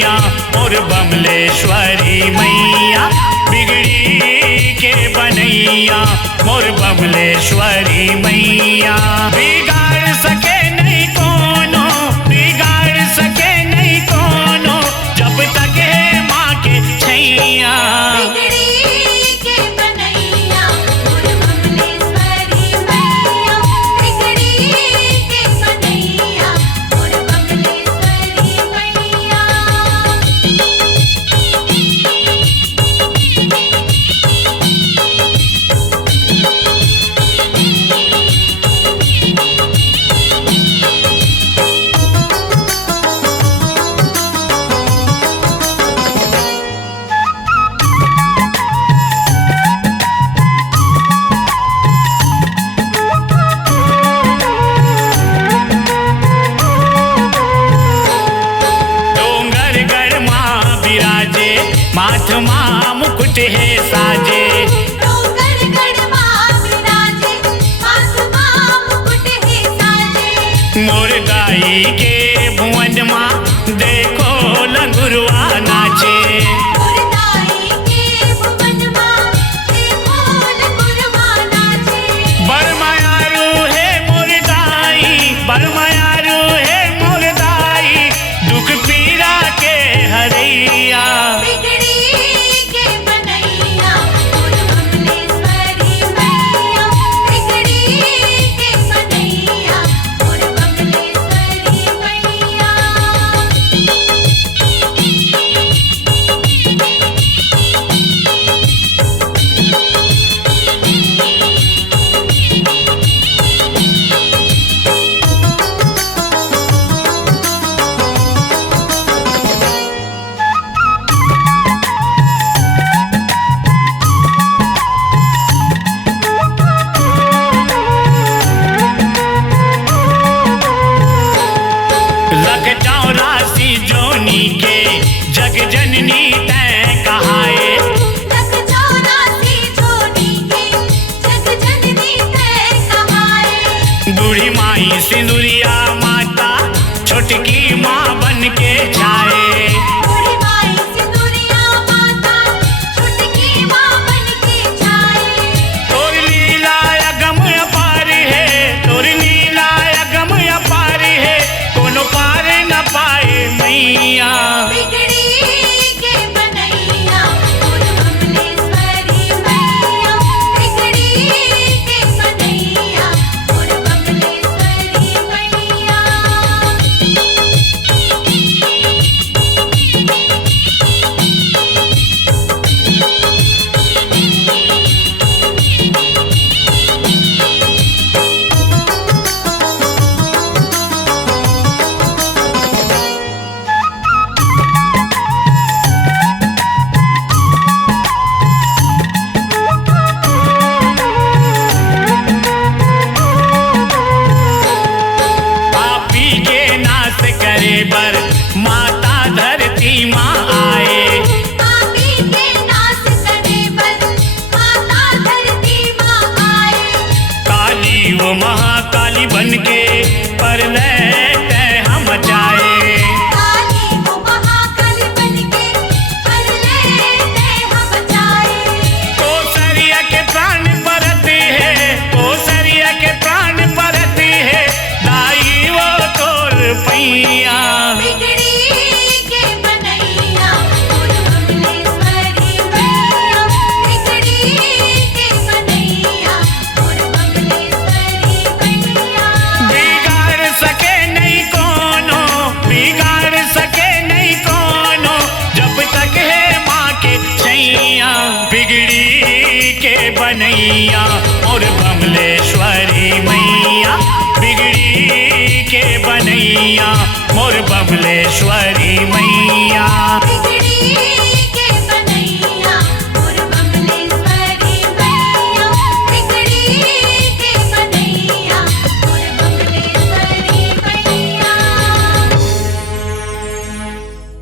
बनैया मोर बमलेश्वरी मैया, बिगड़ी के बनैया मोर बमलेश्वरी मैया। बिगाड़ सके नहीं कोनो, बिगाड़ सके नहीं कोनो, जब तक है माँ के छैया। माथ माँ मुकुट है साजे, मोर गाई के भुवन माँ देखो लंगुरवा नाचे। बरमायारू है मोर दाई, बरमायारू है मोर दाई, दुख पीड़ा के हरैया। राशि जोनी के जग जननी तै कहाए, बूढ़ी माई सिंदुरिया माता छोटकी माँ बन के छाए। तोर लीला अगम अपार है, तोर लीला अगम अपार है, कोनो पार न पाए मैया। करे बर माता धरती माँ आए, पापी के नाश करे बर माता धरती माँ आए। काली वो महाकाली बन के प्रलय तय हम मचाए, काली वो महाकाली बन के प्रलय तय हम मचाए। कोसरिया के प्राण परत है, कोसरिया के प्राण परत है, दाई वो तोर पैया। बिगड़ी के बनैया मोर बमलेश्वरी मैया, बिगड़ी के बनैया मोर बमलेश्वरी मैया। बिगाड़ सके नहीं कोनो, बिगाड़ सके नहीं कोनो, जब तक है माँ के छैया। बिगड़ी के बनैया मोर बमलेश्वरी मैया, बिगड़ी के बनैया मोर बमलेश्वरी मैया। बिगड़ी